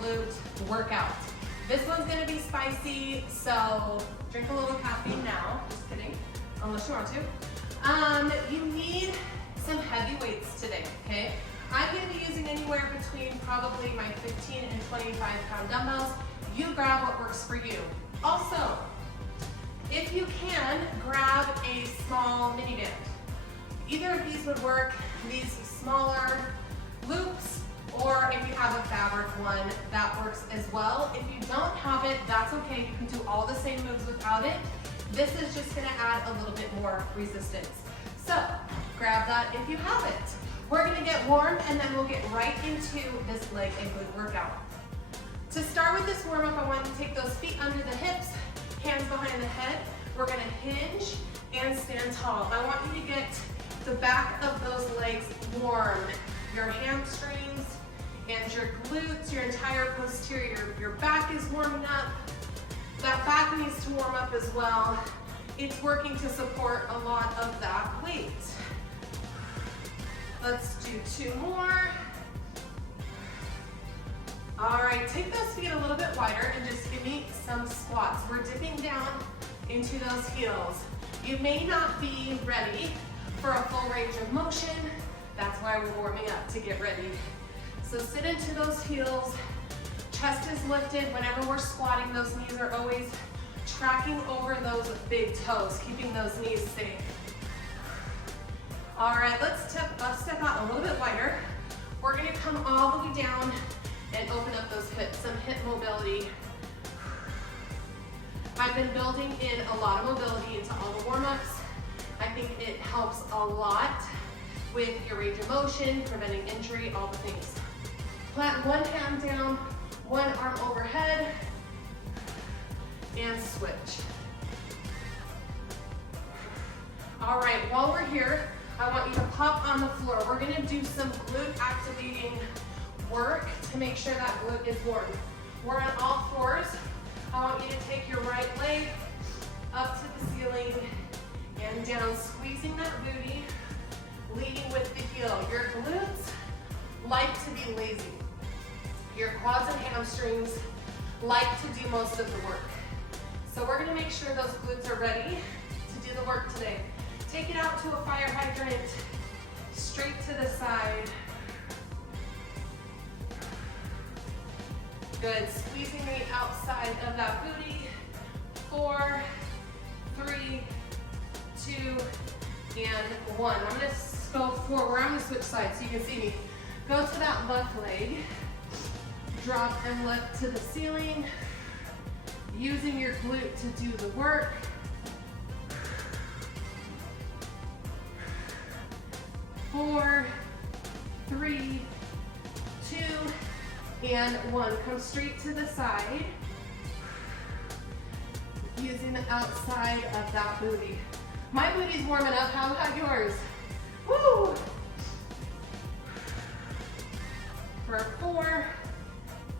glute workout. This one's gonna be spicy, so drink a little caffeine now. Just kidding, unless you want to. You need some heavy weights today, okay? I'm gonna be using anywhere between probably my 15 and 25-pound dumbbells. You grab what works for you. Also, if you can, grab a small mini band. Either of these would work, these smaller loops, or if you have a fabric one, that works as well. If you don't have it, that's okay. You can do all the same moves without it. This is just gonna add a little bit more resistance. So, grab that if you have it. We're gonna get warm and then we'll get right into this leg and glute workout. To start with this warm up, I want you to take those feet under the hips, hands behind the head. We're gonna hinge and stand tall. I want you to get the back of those legs warm. Your hamstrings and your glutes, your entire posterior, your back is warming up. That back needs to warm up as well. It's working to support a lot of that weight. Let's do 2 more. All right, take those feet a little bit wider and just give me some squats. We're dipping down into those heels. You may not be ready for a full range of motion. That's why we're warming up, to get ready. So sit into those heels, chest is lifted. Whenever we're squatting, those knees are always tracking over those big toes, keeping those knees safe. All right, let's step out a little bit wider. We're gonna come all the way down and open up those hips, some hip mobility. I've been building in a lot of mobility into all the warm-ups. I think it helps a lot with your range of motion, preventing injury, all the things. Plant one hand down, one arm overhead, and switch. All right, while we're here, I want you to pop on the floor. We're gonna do some glute activating work to make sure that glute is warm. We're on all fours. I want you to take your right leg up to the ceiling and down, squeezing that booty, leading with the heel. Your glutes like to be lazy. Your quads and hamstrings like to do most of the work. So we're gonna make sure those glutes are ready to do the work today. Take it out to a fire hydrant, straight to the side. Good, squeezing the outside of that booty. 4, 3, 2, and 1. I'm gonna go forward. I'm gonna switch sides so you can see me. Go to that left leg. Drop and lift to the ceiling. Using your glute to do the work. 4, 3, 2, and 1. Come straight to the side. Using the outside of that booty. My booty's warming up. How about yours? Woo! For 4,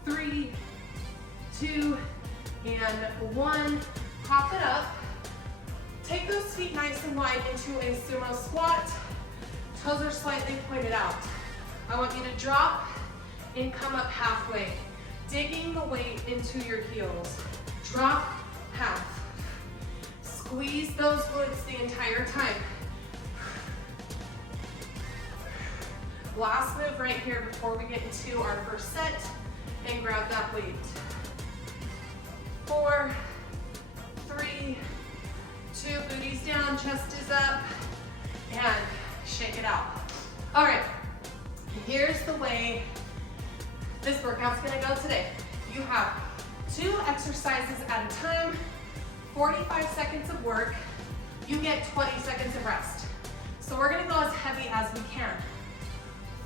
3, 2, and 1. Hop it up. Take those feet nice and wide into a sumo squat. Toes are slightly pointed out. I want you to drop and come up halfway, digging the weight into your heels. Drop half. Squeeze those glutes the entire time. Last move right here before we get into our first set, and grab that weight. 4, 3, 2, booties down, chest is up, and shake it out. All right, here's the way this workout's gonna go today. You have 2 exercises at a time, 45 seconds of work. You get 20 seconds of rest. So we're gonna go as heavy as we can.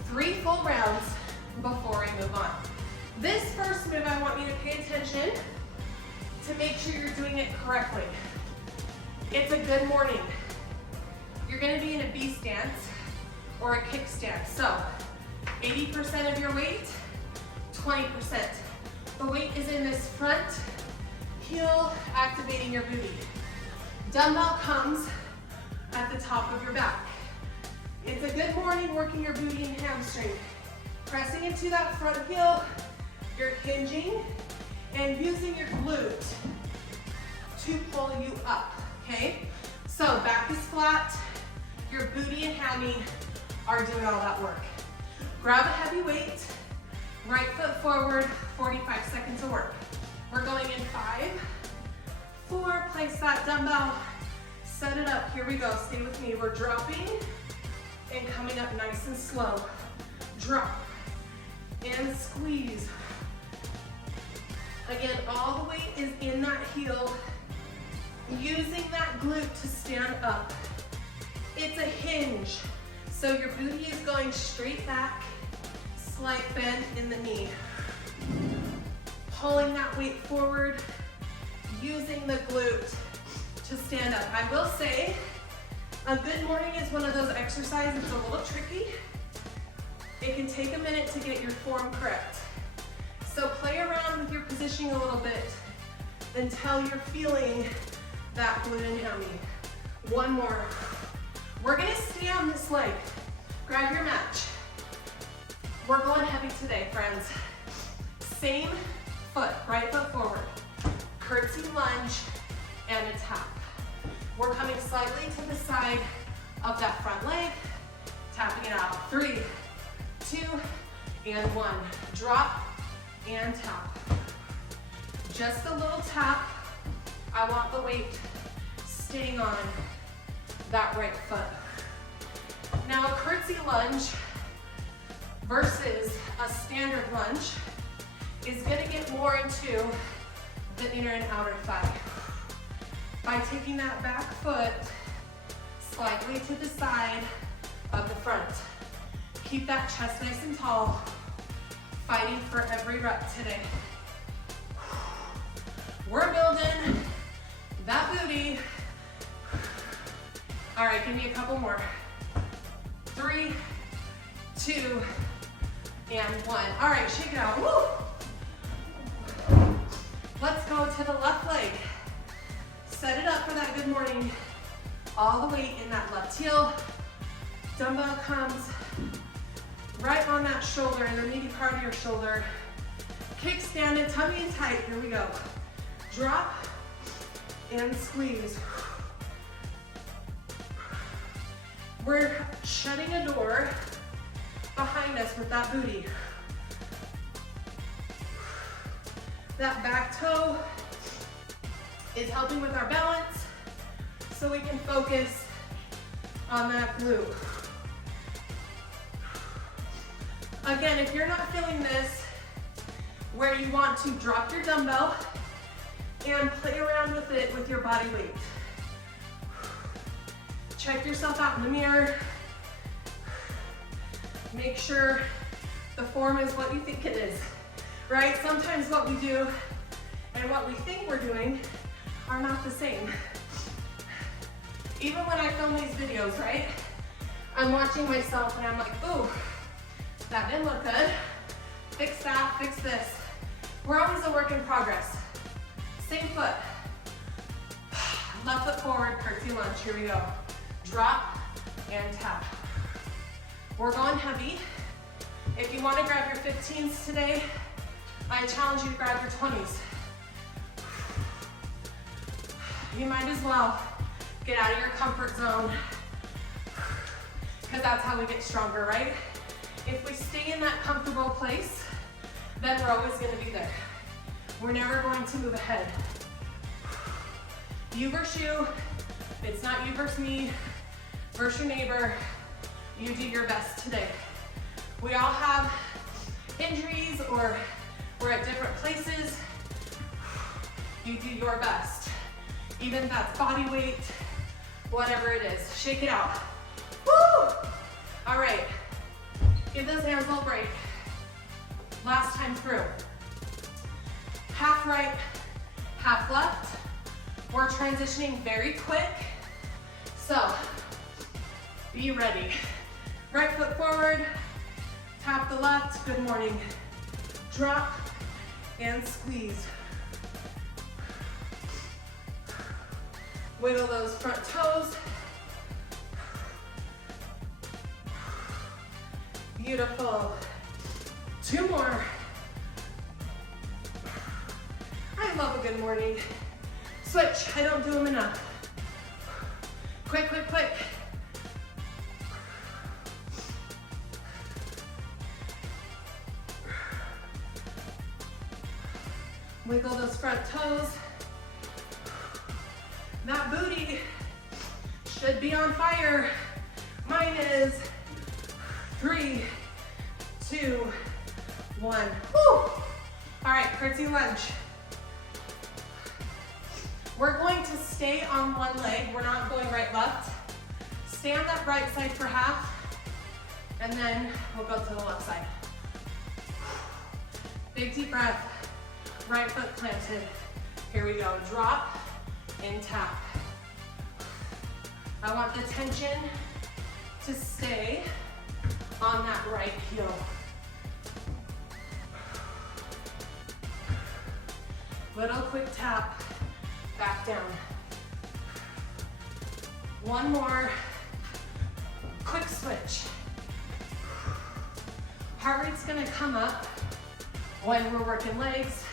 3 full rounds before I move on. This first move, I want you to pay attention to make sure you're doing it correctly. It's a good morning. You're gonna be in a B stance or a kick stance. So 80% of your weight, 20%. The weight is in this front heel, activating your booty. Dumbbell comes at the top of your back. It's a good morning working your booty and hamstring. Pressing into that front heel, You're hinging and using your glute to pull you up, okay? So back is flat, your booty and hammy are doing all that work. Grab a heavy weight, right foot forward, 45 seconds of work. We're going in 5, 4, place that dumbbell, set it up, here we go, stay with me. We're dropping and coming up nice and slow. Drop and squeeze. Again, all the weight is in that heel, using that glute to stand up. It's a hinge, so your booty is going straight back, slight bend in the knee. Pulling that weight forward, using the glute to stand up. I will say, a good morning is one of those exercises that's a little tricky. It can take a minute to get your form correct. So play around with your positioning a little bit until you're feeling that glute and hammy. One more. We're gonna stay on this leg. Grab your match. We're going heavy today, friends. Same foot, right foot forward. Curtsy lunge and a tap. We're coming slightly to the side of that front leg, tapping it out. 3, 2, and 1. Drop and tap. Just a little tap. I want the weight staying on that right foot. Now a curtsy lunge versus a standard lunge is gonna get more into the inner and outer thigh. By taking that back foot slightly to the side of the front. Keep that chest nice and tall, fighting for every rep today. We're building that booty. All right, give me a couple more. 3, 2, and 1. All right, shake it out. Woo! Let's go to the left leg. Set it up for that good morning. All the weight in that left heel. Dumbbell comes right on that shoulder, the meaty part of your shoulder. Kickstand it, tummy in tight. Here we go. Drop and squeeze. We're shutting a door behind us with that booty. That back toe is helping with our balance so we can focus on that glute. Again, if you're not feeling this, where you want to drop your dumbbell and play around with it with your body weight. Check yourself out in the mirror. Make sure the form is what you think it is, right? Sometimes what we do and what we think we're doing are not the same. Even when I film these videos, right? I'm watching myself and I'm like, ooh, that didn't look good. Fix that, fix this. We're always a work in progress. Same foot. Left foot forward, curtsy lunge, here we go. Drop and tap. We're going heavy. If you want to grab your 15s today, I challenge you to grab your 20s. You might as well get out of your comfort zone because that's how we get stronger, right? If we stay in that comfortable place, then we're always going to be there. We're never going to move ahead. You versus you. It's not you versus me versus your neighbor. You do your best today. We all have injuries or we're at different places. You do your best. Even if that's body weight, whatever it is. Shake it out. Woo! All right. Give those hands a little break. Last time through. Half right, half left. We're transitioning very quick. So, be ready. Right foot forward, tap the left, good morning. Drop and squeeze. Wiggle those front toes. Beautiful. 2 more. love a good morning. Switch, I don't do them enough. Quick, quick, quick. Wiggle those front toes. That booty should be on fire. Mine is. 3, 2, 1. Woo! All right, curtsy lunge. We're going to stay on one leg. We're not going right, left. Stay on that right side for half, and then we'll go to the left side. Big deep breath. Right foot planted. Here we go. Drop and tap. I want the tension to stay on that right heel. Little quick tap, back down. One more, quick switch. Heart rate's gonna come up when we're working legs,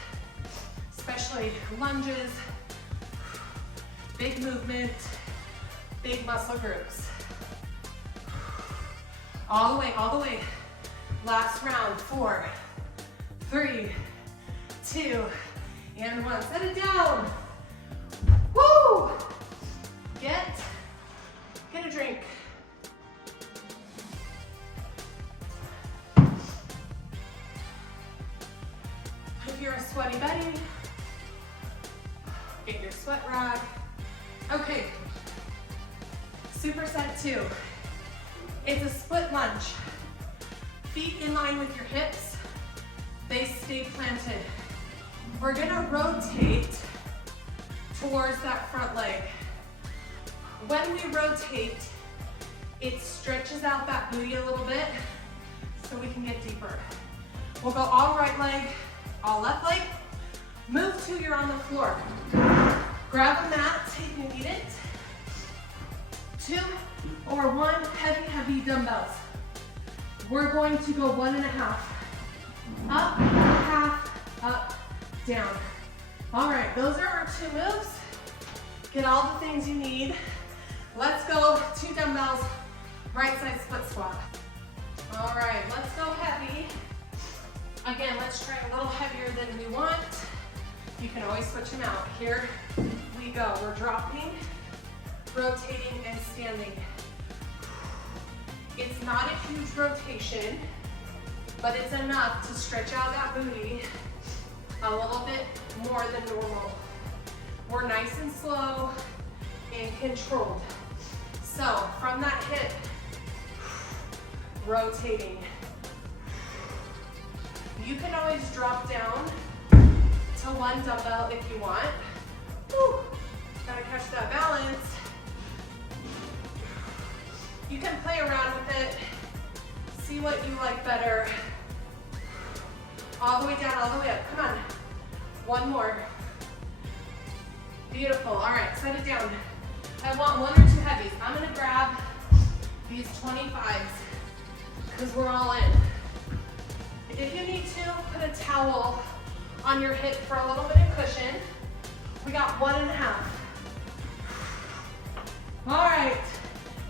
especially lunges, big movement, big muscle groups. All the way, all the way. Last round, 4, 3, 2, and 1. Set it down. Woo! Get a drink. If you're a sweaty Betty, get your sweat rag. Okay, superset 2. It's a split lunge. Feet in line with your hips. They stay planted. We're gonna rotate towards that front leg. When we rotate, it stretches out that booty a little bit so we can get deeper. We'll go all right leg, all left leg. Move to you're on the floor. Grab a mat if you need it. 2 or 1 heavy, heavy dumbbells. We're going to go 1.5. Up, half, up, down. All right, those are our 2 moves. Get all the things you need. Let's go 2 dumbbells, right side split squat. All right, let's go heavy. Again, let's try a little heavier than we want. You can always switch them out. Here we go. We're dropping, rotating, and standing. It's not a huge rotation, but it's enough to stretch out that booty a little bit more than normal. We're nice and slow and controlled. So from that hip, rotating. You can always drop down to 1 dumbbell if you want. Whew. Gotta catch that balance. You can play around with it, see what you like better. All the way down, all the way up, come on. 1 more. Beautiful, all right, set it down. I want 1 or 2 heavies. I'm gonna grab these 25s because we're all in. If you need to, put a towel on your hip for a little bit of cushion. We got 1.5. All right.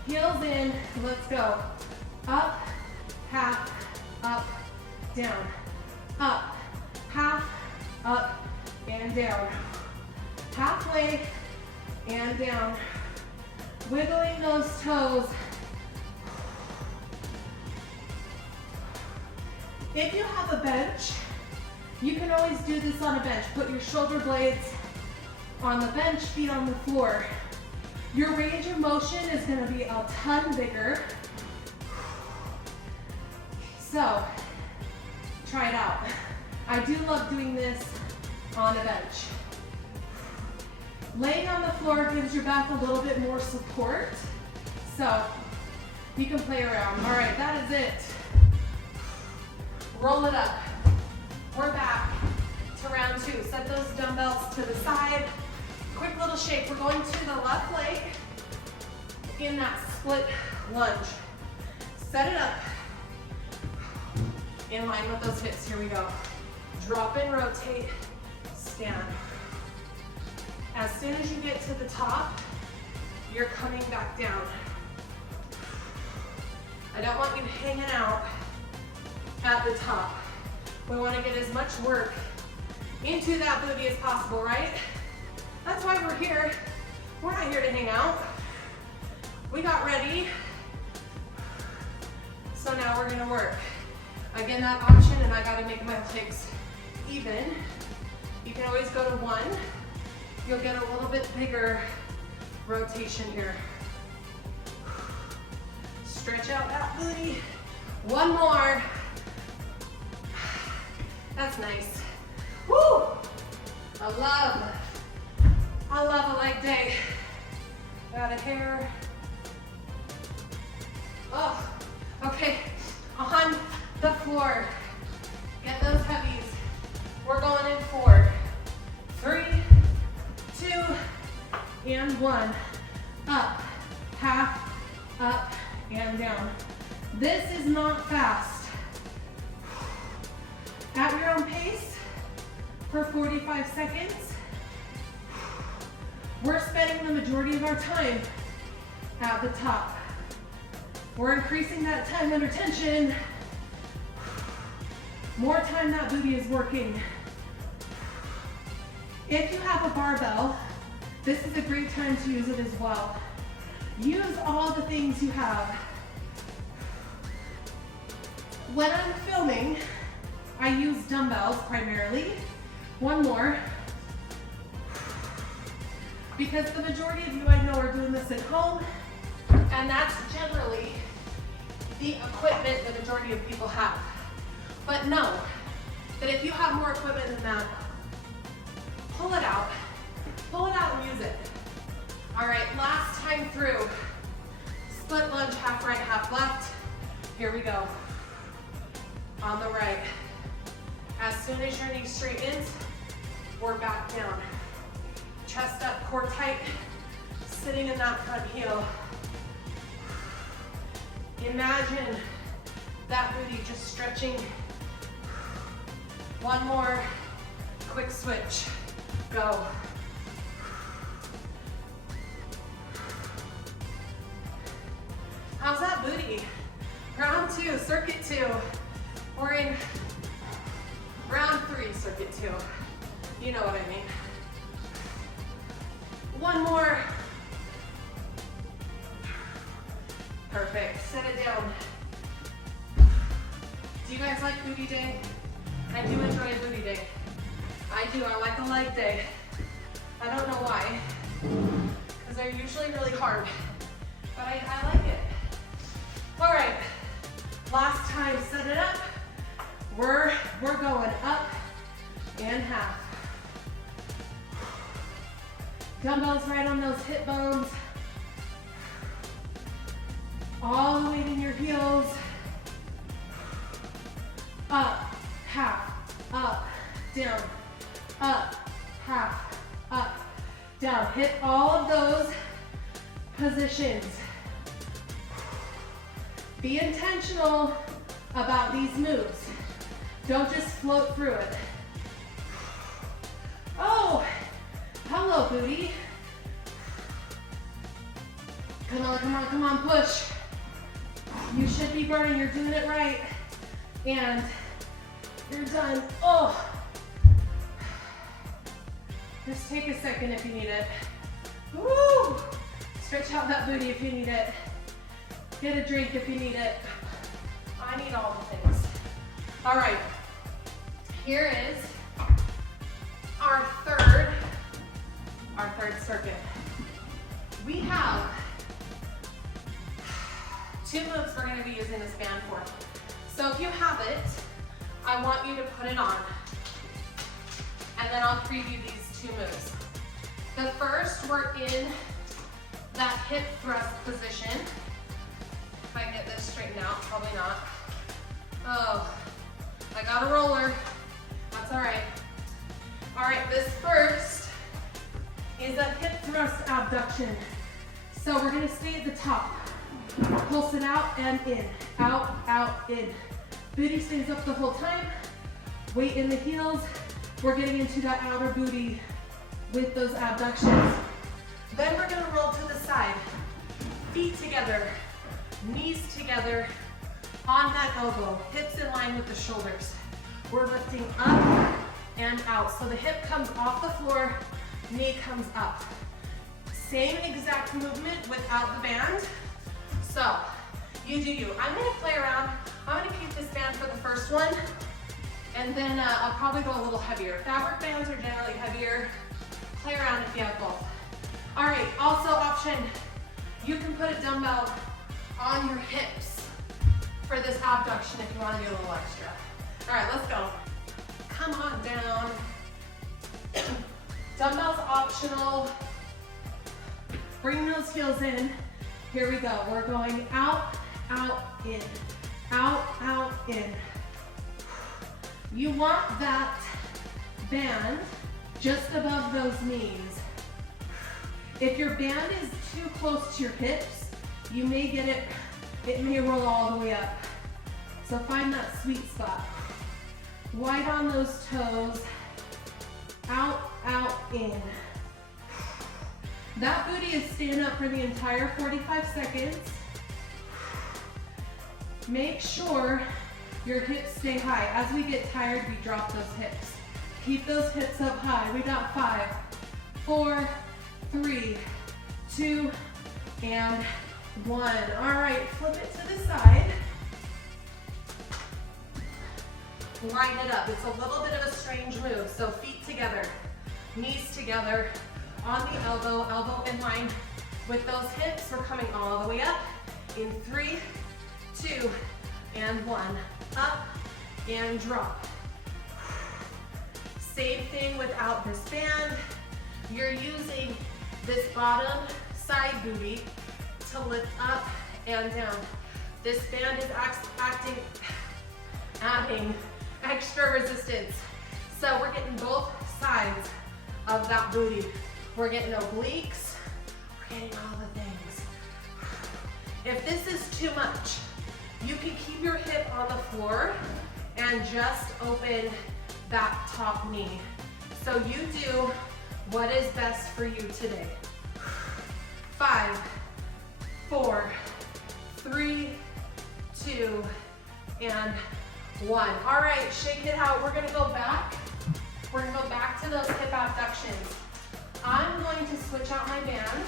Heels in, let's go. Up, half, up, down. Up, half, up, and down. Halfway, and down. Wiggling those toes. If you have a bench, you can always do this on a bench. Put your shoulder blades on the bench, feet on the floor. Your range of motion is gonna be a ton bigger. So, try it out. I do love doing this on a bench. Laying on the floor gives your back a little bit more support. So, you can play around. All right, that is it. Roll it up. We're back to round 2. Set those dumbbells to the side. Quick little shake. We're going to the left leg in that split lunge. Set it up in line with those hips. Here we go. Drop and rotate, stand. As soon as you get to the top, you're coming back down. I don't want you hanging out at the top. We want to get as much work into that booty as possible, right? That's why we're here. We're not here to hang out. We got ready. So now we're gonna work. Again, that option, and I gotta make my legs even. You can always go to 1. You'll get a little bit bigger rotation here. Stretch out that booty. 1 more. That's nice. Woo! I love a leg day. Got a hair. Oh, okay. On the floor. Get those heavies. We're going in 4, 3, 2, and 1. Up, half, up, and down. This is not fast. At your own pace for 45 seconds. We're spending the majority of our time at the top. We're increasing that time under tension. More time that booty is working. If you have a barbell, this is a great time to use it as well. Use all the things you have. When I'm filming, I use dumbbells primarily. 1 more. Because the majority of you I know are doing this at home, and that's generally the equipment the majority of people have. But know that if you have more equipment than that, pull it out and use it. All right, last time through. Split lunge, half right, half left. Here we go. On the right. As soon as your knee straightens, we're back down. Chest up, core tight, sitting in that front heel. Imagine that booty just stretching. 1 more, quick switch, go. How's that booty? Round 2, circuit 2. We're in round 3, circuit 2. You know what I mean. 1 more. Perfect, set it down. Do you guys like booty day? I do enjoy a booty day. I do, I like a leg day. I don't know why, because they're usually really hard, but I like it. All right, last time, set it up. We're going up and half. Dumbbells right on those hip bones. All the weight in your heels. Up, half, up, down, up, half, up, down. Hit all of those positions. Be intentional about these moves. Don't just float through it. Oh, hello, booty. Come on, come on, come on, push. You should be burning, you're doing it right. And you're done. Oh. Just take a second if you need it. Woo! Stretch out that booty if you need it. Get a drink if you need it. I need all the things. All right, here is our third circuit. We have 2 moves we're going to be using this band for. So if you have it, I want you to put it on. And then I'll preview these 2 moves. The first, we're in that hip thrust position. If I can get this straightened out, probably not. Oh, I got a roller. That's all right. All right, this first is a hip thrust abduction. So we're gonna stay at the top. Pulse it out and in, out, out, in. Booty stays up the whole time. Weight in the heels. We're getting into that outer booty with those abductions. Then we're gonna roll to the side. Feet together, knees together, on that elbow, hips in line with the shoulders. We're lifting up and out. So the hip comes off the floor, knee comes up. Same exact movement without the band. So you do you. I'm gonna play around. I'm gonna keep this band for the first one, and then I'll probably go a little heavier. Fabric bands are generally heavier. Play around if you have both. All right, also option, you can put a dumbbell on your hips for this abduction if you want to do a little extra. All right, let's go. Come on down. Dumbbells optional. Bring those heels in. Here we go. We're going out, out, in. Out, out, in. You want that band just above those knees. If your band is too close to your hips, you may get it may roll all the way up. So find that sweet spot. Wide on those toes. Out, out, in. That booty is staying up for the entire 45 seconds. Make sure your hips stay high. As we get tired, we drop those hips. Keep those hips up high. We got 5, 4, 3, 2, and 1. All right, flip it to the side. Line it up. It's a little bit of a strange move. So feet together, knees together, on the elbow, elbow in line with those hips. We're coming all the way up in 3, 2, and 1. Up and drop. Same thing without this band. You're using this bottom side booty to lift up and down. This band is adding extra resistance. So we're getting both sides of that booty. We're getting obliques, we're getting all the things. If this is too much, you can keep your hip on the floor and just open that top knee. So you do what is best for you today. 5, 4, 3, 2, and 1. All right, shake it out. We're gonna go back. We're gonna go back to those hip abductions. I'm going to switch out my band.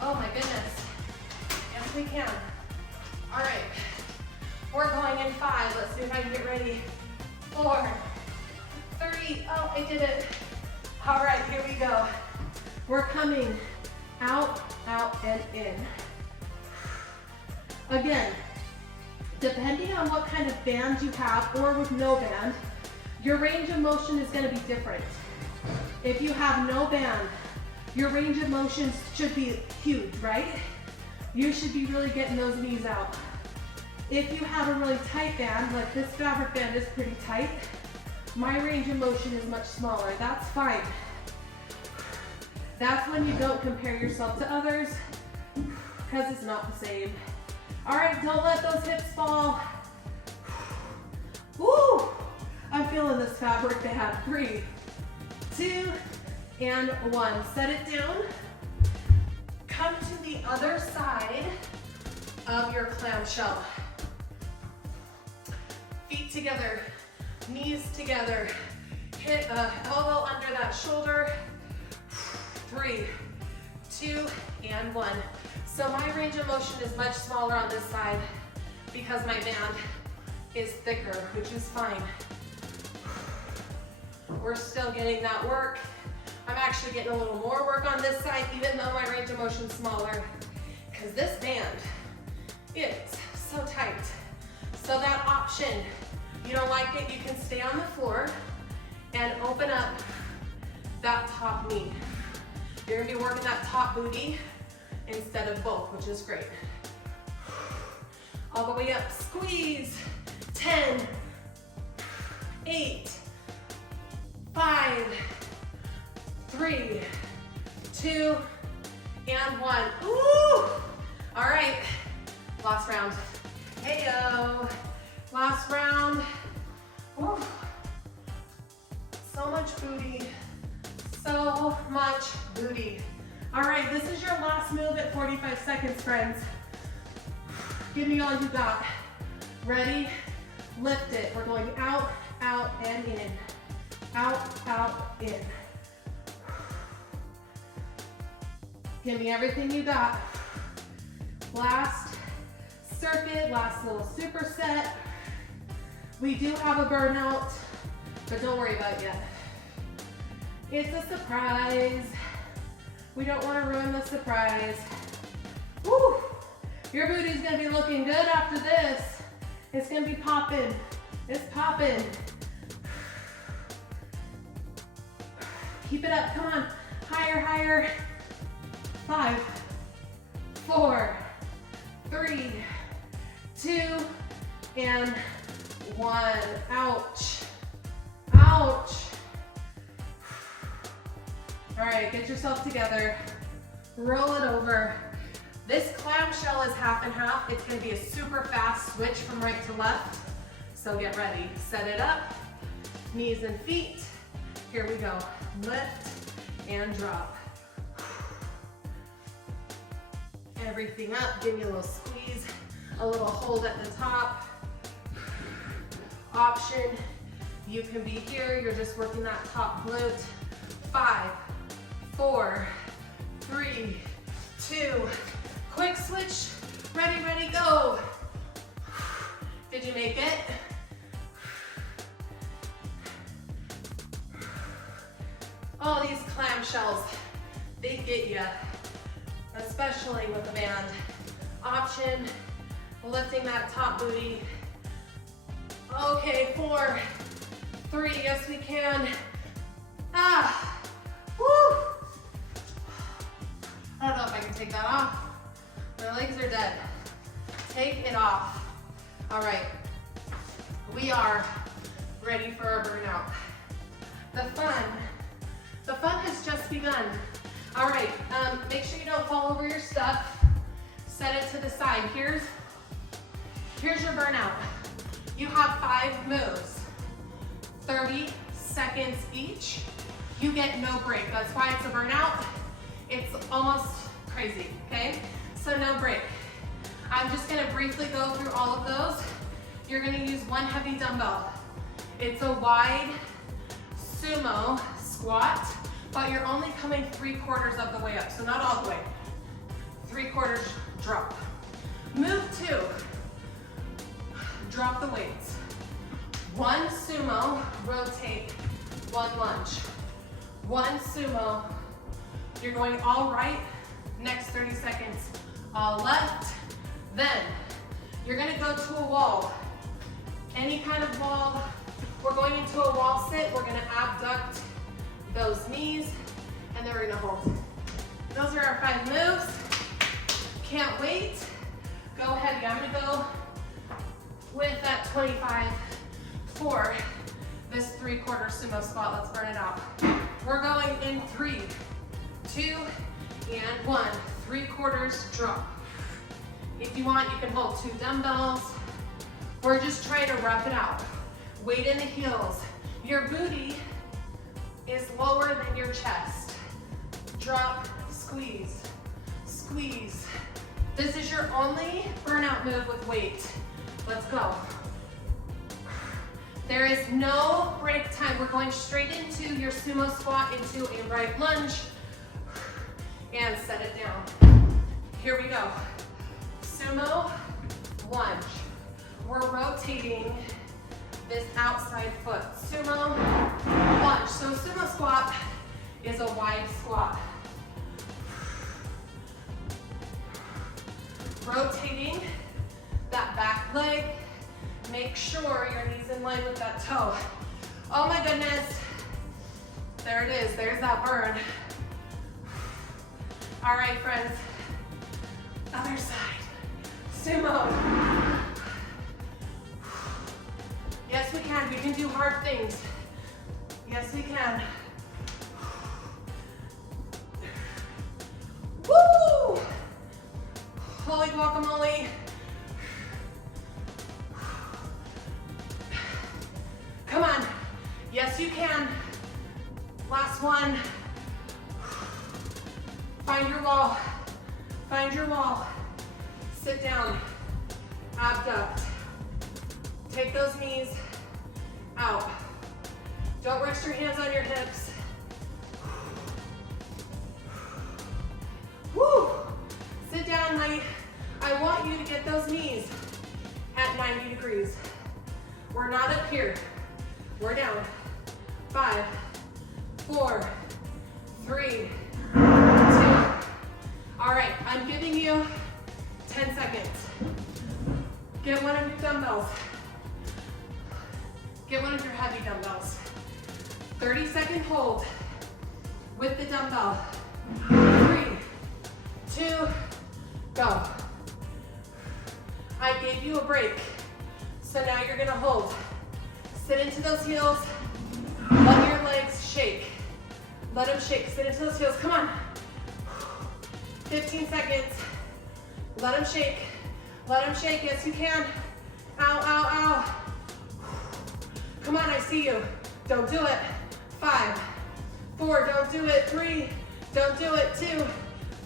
Oh my goodness. Yes, we can. All right, we're going in 5. Let's see if I can get ready. 4, 3, oh, I did it. All right, here we go. We're coming out, out, and in. Again, depending on what kind of band you have, or with no band, your range of motion is gonna be different. If you have no band, your range of motion should be huge, right? You should be really getting those knees out. If you have a really tight band, like this fabric band is pretty tight, my range of motion is much smaller. That's fine. That's when you don't compare yourself to others, because it's not the same. All right, don't let those hips fall. Woo! I'm feeling this fabric band. 3, 2, and 1. Set it down. Come to the other side of your clamshell. Feet together, knees together, hit elbow under that shoulder. 3, 2, and 1. So my range of motion is much smaller on this side because my band is thicker, which is fine. We're still getting that work. I'm actually getting a little more work on this side, even though my range of motion is smaller, because this band is so tight. So that option, you don't like it, you can stay on the floor and open up that top knee. You're gonna be working that top booty instead of both, which is great. All the way up, squeeze. 10, 8, 5, 3, 2, and 1. Ooh! All right, last round. Hey-o, last round. Woo. So much booty, So much booty. All right, this is your last move at 45 seconds, friends. Give me all you got. Ready? Lift it. We're going out, out, and in. Out, out, in. Give me everything you got. Last circuit, last little superset. We do have a burnout, but don't worry about it yet. It's a surprise. We don't want to ruin the surprise. Woo! Your booty's gonna be looking good after this. It's gonna be popping. It's popping. Keep it up, come on. Higher, higher. 5, 4, 3, 2, and 1. Ouch. Ouch. All right, get yourself together. Roll it over. This clamshell is half and half. It's gonna be a super fast switch from right to left. So get ready. Set it up. Knees and feet. Here we go. Lift and drop. Everything up. Give me a little squeeze, a little hold at the top. Option. You can be here. You're just working that top glute. 5, 4, 3, 2. Quick switch. Ready, ready, go. Did you make it? Oh, these clamshells, they get you, especially with a band. Option, lifting that top booty. Okay, 4, 3, yes we can. Ah, woo. I don't know if I can take that off. My legs are dead. Take it off. All right, we are ready for our burnout. The fun has just begun. All right, make sure you don't fall over your stuff. Set it to the side. Here's your burnout. You have 5 moves, 30 seconds each. You get no break. That's why it's a burnout. It's almost crazy, okay? So no break. I'm just gonna briefly go through all of those. You're gonna use one heavy dumbbell. It's a wide sumo squat, but you're only coming 3/4 of the way up, so not all the way. 3/4 drop. Move 2, drop the weights. 1 sumo, rotate, 1 lunge. 1 sumo, you're going all right, next 30 seconds, all left. Then, you're gonna go to a wall. Any kind of wall. We're going into a wall sit. We're gonna abduct those knees, and then we're gonna hold. Those are our 5 moves. Can't wait. Go heavy. I'm gonna go with that 25 for this 3/4 sumo squat. Let's burn it out. We're going in 3, 2, and 1. 3/4 drop. If you want, you can hold 2 dumbbells. We're just trying to rough it out. Weight in the heels. Your booty is lower than your chest. Drop, squeeze, squeeze. This is your only burnout move with weight. Let's go. There is no break time. We're going straight into your sumo squat, into a right lunge, and set it down. Here we go. Sumo, lunge. We're rotating this outside foot. Sumo, lunge. So sumo squat is a wide squat. Rotating that back leg. Make sure your knee's in line with that toe. Oh my goodness. There it is. There's that burn. All right, friends. Other side. Sumo. Yes, we can. We can do hard things. Yes, we can. Woo! Holy guacamole. Come on. Yes, you can. Last one. Find your wall. Find your wall. Sit down. Abduct. Take those knees out. Don't rest your hands on your hips. Woo! Sit down, I want you to get those knees at 90 degrees. We're not up here. We're down. 5, 4, 3, 2. All right, I'm giving you 10 seconds. Get one of your dumbbells. Get one of your heavy dumbbells. 30-second hold with the dumbbell. 3, 2, go. I gave you a break, so now you're gonna hold. Sit into those heels. Let your legs shake. Let them shake. Sit into those heels. Come on. 15 seconds. Let them shake. Let them shake. Yes, you can. Ow, ow, ow. Come on, I see you. Don't do it. 5, 4, don't do it. 3, don't do it. 2,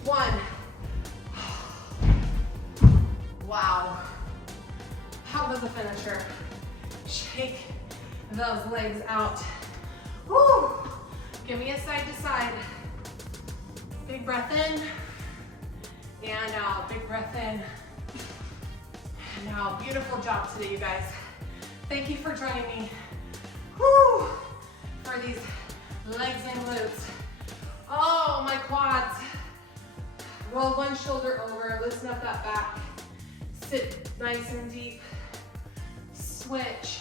1. Wow. That was a finisher. Shake those legs out. Woo! Give me a side to side. Big breath in and out. Big breath in and out. Beautiful job today, you guys. Thank you for joining me. Woo! For these legs and glutes. Oh, my quads. Roll one shoulder over, loosen up that back. Sit nice and deep. Switch.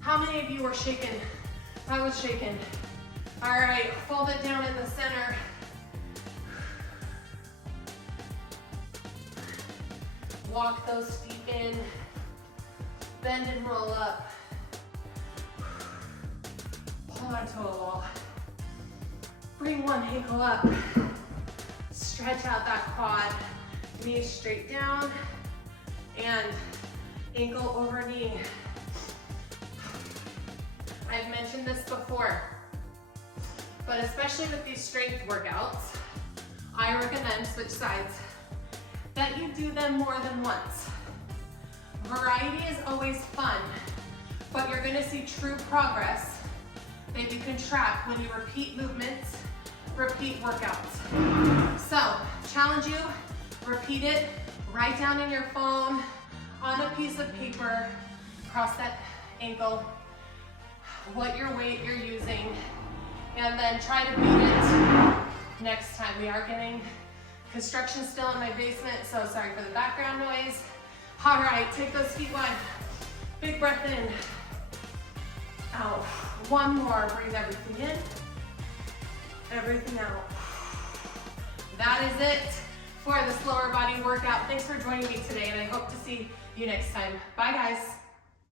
How many of you were shaking? I was shaking. All right, fold it down in the center. Walk those feet in. Bend and roll up. Pull onto a wall. Bring one ankle up. Stretch out that quad. Knees straight down. And ankle over knee. I've mentioned this before, but especially with these strength workouts, I recommend switch sides, that you do them more than once. Variety is always fun, but you're gonna see true progress that you can track when you repeat movements, repeat workouts. So, challenge you, repeat it, write down in your phone, on a piece of paper, cross that ankle, what your weight you're using, and then try to beat it next time. We are getting construction still in my basement, so sorry for the background noise. All right, take those feet wide. Big breath in, out. One more, breathe everything in, everything out. That is it for this lower body workout. Thanks for joining me today, and I hope to see you next time. Bye, guys.